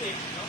big, no?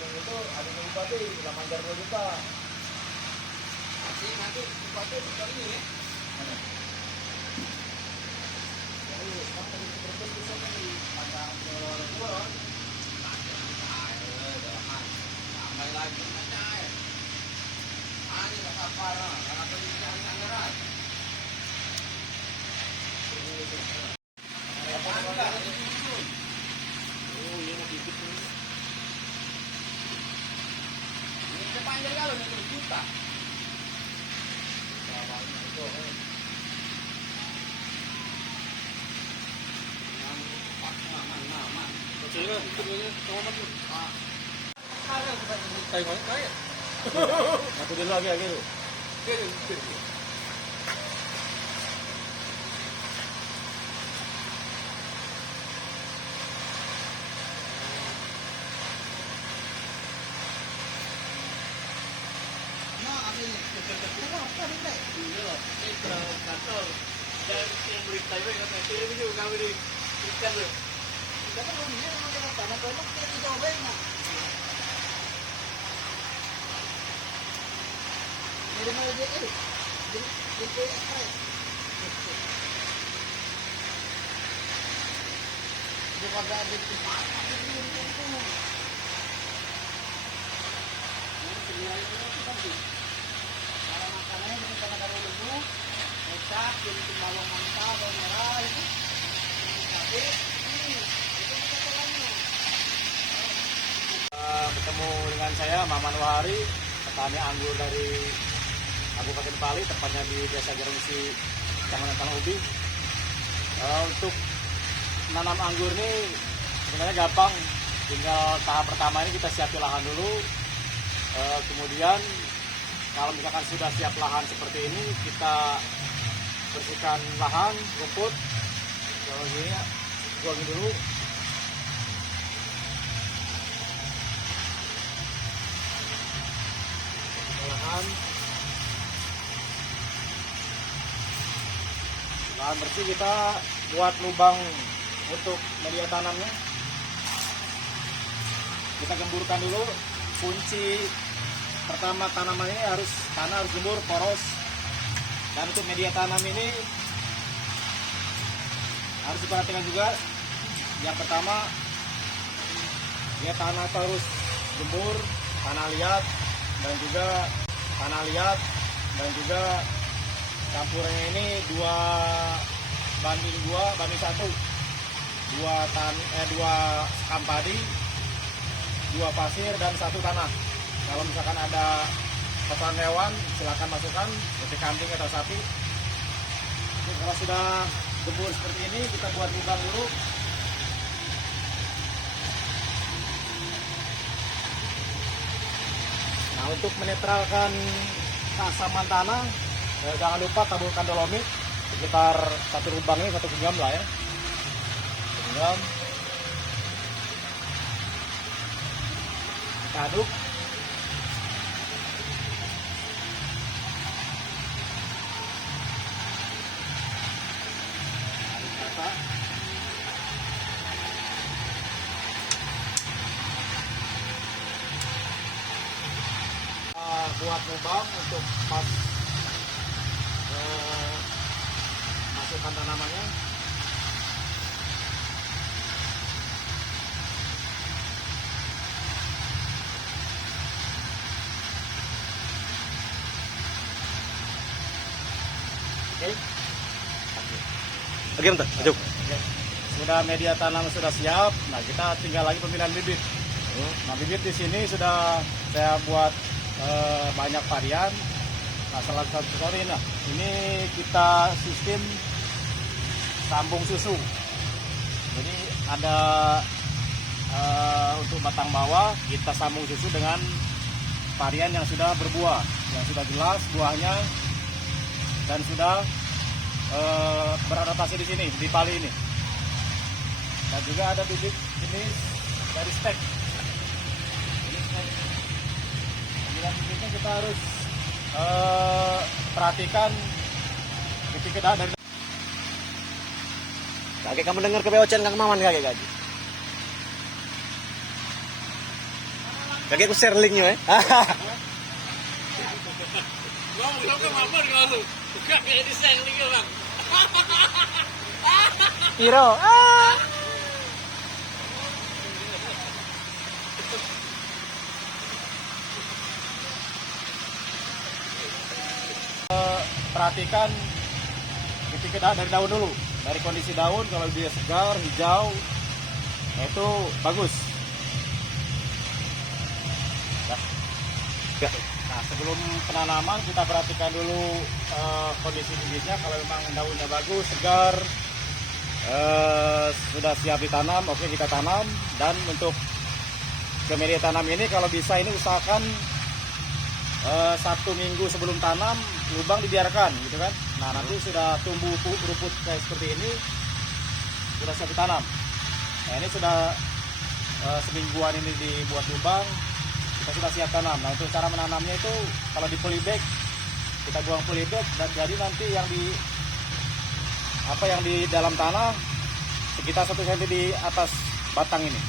Yang itu ada yang bupati 8 juta. Nanti bupati bukan ini ya. Lagi panjang kalau 1 juta. Aku dulu lagi gitu. Kantor dan yang berita itu yang nanti ini juga kami di ikan loh. Kita kan belum bisa mengenai tanah produk kita dicoba nak. Dari mana dia ini? Jadi apa? Dia pada ada di mana? Ini itu. Ini sebenarnya itu tadi. Kalau makanannya itu karena kalau lebu, kecap, jadi bawang mentah, bawang merah itu, cabai, itu potongannya. Bertemu dengan saya Maman Wahari, petani anggur dari Kabupaten Pali, tepatnya di Desa Jerungsi, Kecamatan Tanah Ubi. Untuk menanam anggur ini sebenarnya gampang, tinggal tahap pertama ini kita siapin lahan dulu, kemudian kalau misalkan sudah siap lahan seperti ini, kita bersihkan lahan, rumput. Kalau gini ya, buangin dulu. Lahan bersih, kita buat lubang untuk media tanamnya. Kita gemburkan dulu. Kunci pertama tanaman ini tanah harus gembur, poros. Dan untuk media tanam ini harus diperhatikan juga. Yang pertama, ya tanah harus gembur, tanah liat, dan juga campurannya ini 2:1. 2 sekam padi, 2 pasir, dan 1 tanah. Kalau misalkan ada kotoran hewan, silakan masukkan, seperti kambing atau sapi. Jadi, kalau sudah gembur seperti ini, kita buat lubang dulu. Nah, untuk menetralkan keasaman tanah, jangan lupa taburkan dolomit sekitar 1 lubang ini 1 genggam lah ya. 1 genggam. Kita aduk. Buat lubang untuk pas masukkan tanamannya. Oke, bentar, maju. Sudah media tanam sudah siap. Nah, kita tinggal lagi pemilihan bibit. Nah, bibit di sini sudah saya buat banyak varian. Nah, salah satu sorry, nah ini kita sistem sambung susu. Jadi ada untuk untuk batang bawah kita sambung susu dengan varian yang sudah berbuah, yang sudah jelas buahnya dan sudah beradaptasi di sini, di pali ini. Dan juga ada bibit jenis dari stek. Ini stek. Dengan bibitnya kita harus perhatikan ketika dari. Kakek, kamu dengar kebeocan Kang Maman kakek? Kakek ku share linknya Belum ke Maman kalau kakek di share linknya bang. Piro? Perhatikan ketika dari daun dulu, dari kondisi daun. Kalau dia segar, hijau, nah itu bagus. Nah, sebelum penanaman kita perhatikan dulu kondisi bibitnya. Kalau memang daunnya bagus, segar, sudah siap ditanam, oke kita tanam. Dan untuk ke media tanam ini kalau bisa ini usahakan 1 minggu sebelum tanam lubang dibiarkan gitu kan. Nah nanti sudah tumbuh rumput kayak seperti ini, sudah siap ditanam. Nah ini sudah semingguan ini dibuat lubang, kita sudah siap tanam. Nah untuk cara menanamnya itu kalau di polybag kita buang polybag, dan jadi nanti yang di dalam tanah sekitar 1 cm di atas batang ini.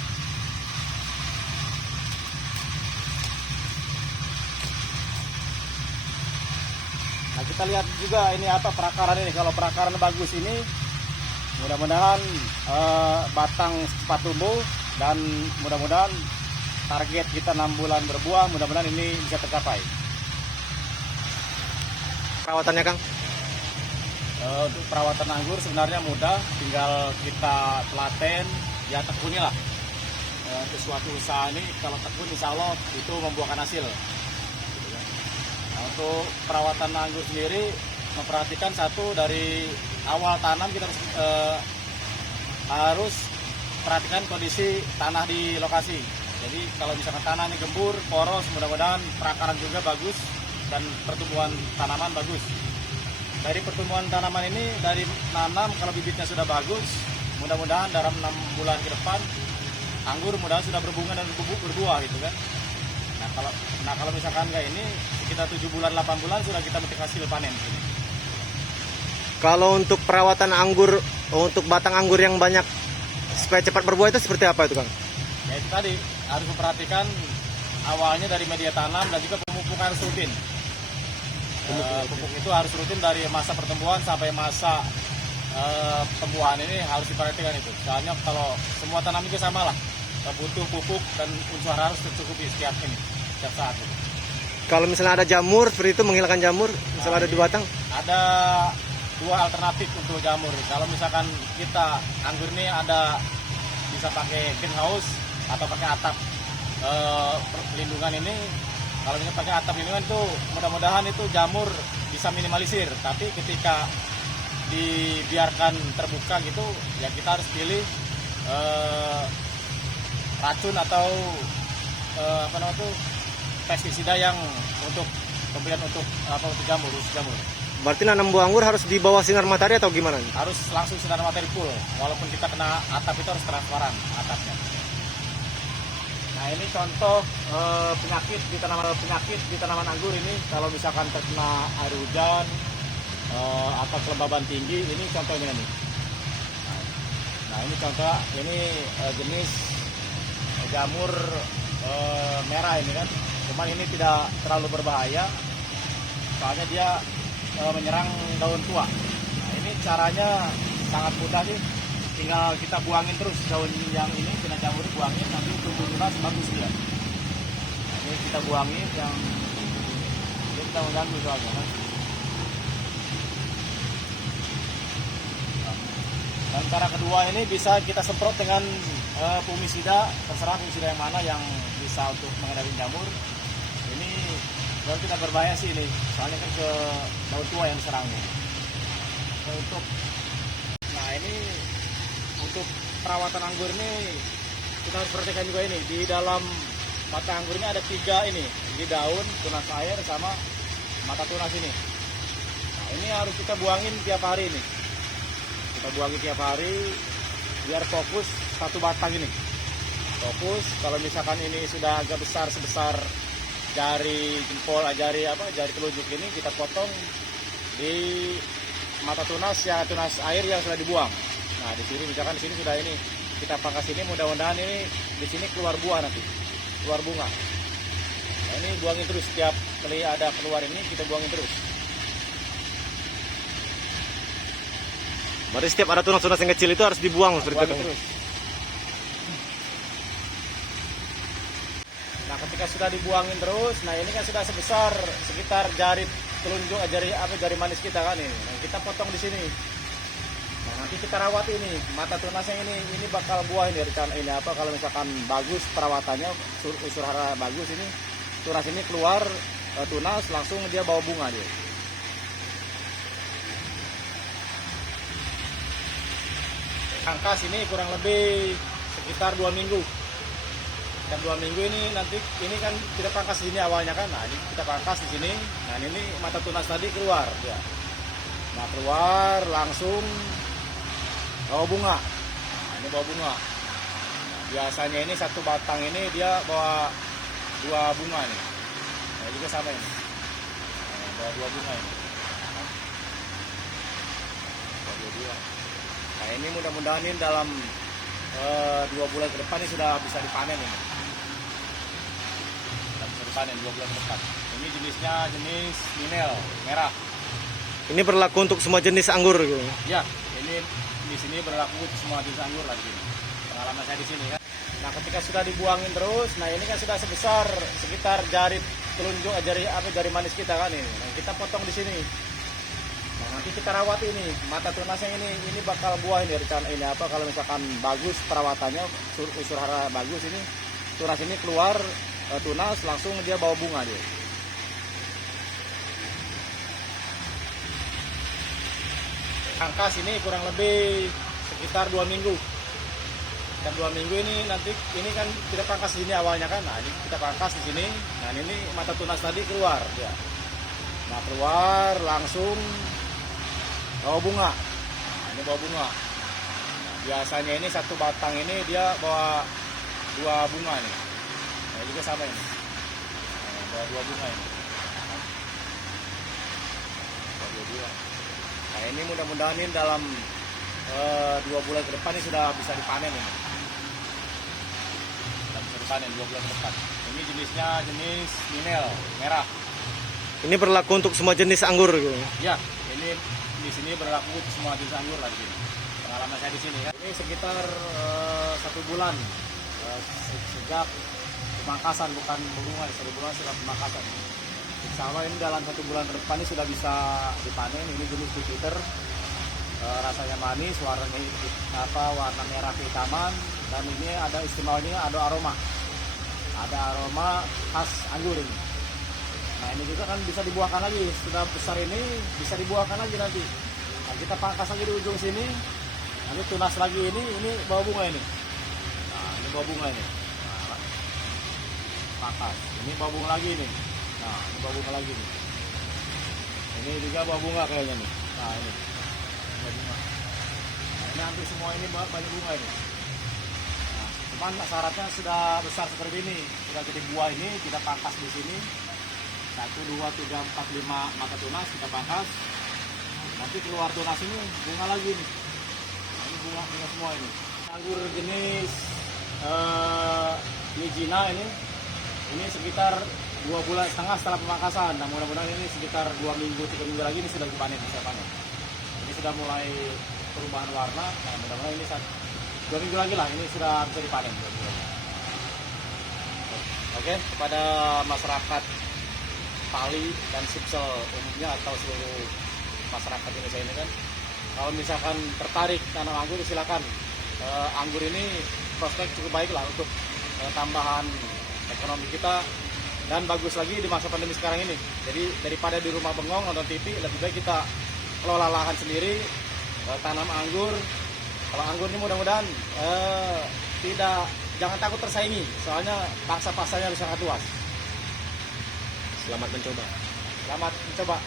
Nah kita lihat juga ini perakaran ini. Kalau perakaran bagus ini mudah-mudahan batang cepat tumbuh, dan mudah-mudahan target kita 6 bulan berbuah, mudah-mudahan ini bisa tercapai. Perawatannya Kang? Untuk perawatan anggur sebenarnya mudah, tinggal kita telaten, ya tekuni lah. Untuk suatu usaha ini kalau tekun insya Allah itu membuahkan hasil. Untuk perawatan anggur sendiri, memperhatikan satu dari awal tanam kita harus perhatikan kondisi tanah di lokasi. Jadi kalau misalkan tanah ini gembur, poros, mudah-mudahan perakaran juga bagus dan pertumbuhan tanaman bagus. Dari pertumbuhan tanaman ini, dari nanam kalau bibitnya sudah bagus, mudah-mudahan dalam 6 bulan ke depan anggur mudah-mudahan sudah berbunga dan berbuah gitu kan. Nah kalau misalkan kayak ini sekitar 7 bulan 8 bulan sudah kita metik hasil panen. Kalau untuk perawatan anggur, untuk batang anggur yang banyak supaya cepat berbuah itu seperti apa itu Kang? Ya itu tadi harus memperhatikan awalnya dari media tanam dan juga pemupukan harus rutin. Pupuk itu harus rutin dari masa pertumbuhan sampai masa pembuahan, ini harus diperhatikan itu. Soalnya kalau semua tanam itu sama lah, butuh pupuk dan unsur harus tercukupi setiap saat itu. Kalau misalnya ada jamur seperti itu, menghilangkan jamur, misalnya ada di batang? Ada 2 alternatif untuk jamur. Kalau misalkan kita anggur ini bisa pakai greenhouse atau pakai atap pelindungan ini. Kalau misalnya pakai atap pelindungan itu mudah-mudahan itu jamur bisa minimalisir. Tapi ketika dibiarkan terbuka gitu, ya kita harus pilih racun atau pestisida yang untuk pemberian untuk jamur. Berarti nanam buah anggur harus di bawah sinar matahari atau gimana? Harus langsung sinar matahari full. Walaupun kita kena atap itu harus transparan atapnya. Nah ini contoh penyakit di tanaman anggur ini. Kalau misalkan terkena air hujan atau kelembaban tinggi, ini contohnya nih. Nah ini contoh, ini jenis jamur merah ini kan. Cuman ini tidak terlalu berbahaya, soalnya dia menyerang daun tua. Nah ini caranya sangat mudah sih, tinggal kita buangin terus daun yang ini, kena jamur buangin, nanti tumbuh tunas bagus dia. Nah, ini kita buangin yang ini, kita mengganggu soalnya kan. Dan cara kedua ini bisa kita semprot dengan fungisida, terserah fungisida yang mana yang bisa untuk mengendalikan jamur. Ini baru tidak berbahaya sih ini, soalnya kan ke daun tua yang diserangnya. Nah ini untuk perawatan anggur ini kita harus perhatikan juga ini di dalam mata anggur ini ada 3 ini, di daun, tunas air sama mata tunas ini. Nah, ini harus kita buangin tiap hari ini. Kita buangin tiap hari biar fokus satu batang ini. Fokus. Kalau misalkan ini sudah agak besar sebesar jari jempol, jari telunjuk ini, kita potong di mata tunas ya, tunas air yang sudah dibuang. Nah, di sini misalkan di sini sudah ini, kita pangkas ini, mudah-mudahan ini di sini keluar buah nanti, keluar bunga. Nah, ini buangin terus, setiap kali ada keluar ini kita buangin terus. Berarti setiap ada tunas-tunas yang kecil itu harus dibuang seperti Buangin itu. terus. Nah, ketika sudah dibuangin terus, nah ini kan sudah sebesar sekitar jari telunjuk, jari manis kita kan ini. Nah, kita potong di sini. Nah, nanti kita rawat ini, mata tunasnya ini bakal buah ini rencana ini apa, kalau misalkan bagus perawatannya, unsur hara bagus ini, tunas ini keluar tunas langsung dia bawa bunga dia. Pangkas ini kurang lebih sekitar 2 minggu. Dan 2 minggu ini nanti ini kan kita pangkas di sini awalnya kan, nah ini kita pangkas di sini. Nah ini mata tunas tadi keluar ya. Nah keluar langsung bawa bunga. Nah, ini bawa bunga. Nah, biasanya ini satu batang ini dia bawa 2 bunga nih. Nah juga sama ini. Nah, bawa 2 bunga ini. Bawa 2 bunga. Nah ini mudah-mudahan ini dalam 2 bulan ke depan ini sudah bisa dipanen ini. Sudah bisa dipanen 2 bulan ke depan. Ini jenisnya jenis Minel merah. Ini berlaku untuk semua jenis anggur gitu. Ya, ini di sini berlaku semua jenis anggur lagi ini. Pengalaman saya di sini kan. Nah, ketika sudah dibuangin terus, nah ini kan sudah sebesar sekitar jari telunjuk, jari manis kita kan ini. Nah, kita potong di sini. Nah, nanti kita rawat ini, mata tunasnya ini bakal buah ini rencana ini apa, kalau misalkan bagus perawatannya, unsur hara bagus ini, tunas ini keluar tunas langsung dia bawa bunga dia. Pangkas ini kurang lebih sekitar 2 minggu. Dan 2 minggu ini nanti ini kan kita pangkas di sini awalnya kan, nah ini kita pangkas di sini. Nah ini mata tunas tadi keluar ya. Nah keluar langsung bawa bunga. Nah, ini bawa bunga. Nah, biasanya ini satu batang ini dia bawa 2 bunga nih. Nah juga sama ini. Nah, bawa 2 bunga ini. Bawa 2 bunga. Nah ini mudah-mudahan ini dalam 2 bulan ke depan ini sudah bisa dipanen ini. Sudah bisa dipanen 2 bulan ke depan. Ini jenisnya jenis Minel merah. Ini berlaku untuk semua jenis anggur gitu. Ya, ini di sini berlaku semua jenis anggur lagi. Pengalaman saya di sini kan. Ini sekitar 1 bulan sejak pemangkasan, bukan bunga, 1 bulan sudah pemangkasan. Insya Allah ini dalam 1 bulan ke depan ini sudah bisa dipanen. Ini jenis Jupiter, rasanya manis, warna merah kehitaman, dan ini ada istimewanya, ada aroma khas anggur ini. Nah ini juga kan bisa dibuahkan lagi, sudah besar ini bisa dibuahkan lagi nanti. Nah, kita pangkas lagi di ujung sini, nanti tunas lagi ini bawa bunga ini. Nah ini bawa bunga ini. Nah, pangkas, ini bawa bunga lagi nih. Nah ini bawa bunga lagi nih. Ini juga bawa bunga kayaknya nih. Nah ini bawa bunga. Nah ini hampir semua ini banyak bunga ini. Nah, cuman syaratnya sudah besar seperti ini, sudah jadi buah ini kita pangkas di sini. 1, 2, 3, 4, 5 mata tunas kita pangkas. Nanti keluar tunas ini bunga lagi nih. Nah, ini bunga semua ini. Anggur jenis Ligina ini sekitar 2,5 bulan setelah pemangkasan. Nah mudah-mudahan ini sekitar 2 minggu 3 minggu lagi ini sudah dipanen, bisa panen. Ini sudah mulai perubahan warna. Nah mudah-mudahan ini 2 minggu lagi lah ini sudah bisa dipanen. Oke, kepada masyarakat Pali dan Sipsel umumnya atau seluruh masyarakat Indonesia ini kan, kalau misalkan tertarik tanam anggur silakan. Anggur ini prospek cukup baik lah untuk tambahan ekonomi kita, dan bagus lagi di masa pandemi sekarang ini. Jadi daripada di rumah bengong nonton TV, lebih baik kita kelola lahan sendiri, tanam anggur. Kalau anggur ini mudah-mudahan tidak jangan takut tersaingi, soalnya pangsa pasarnya sangat luas. Selamat mencoba. Selamat mencoba.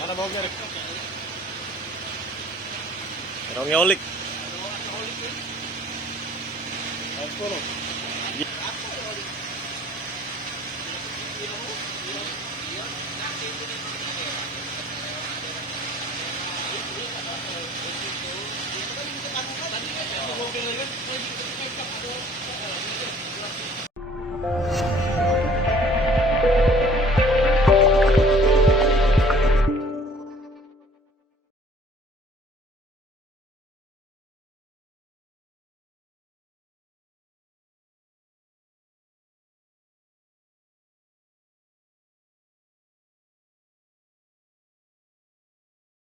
Mana baunya? Rong yolik.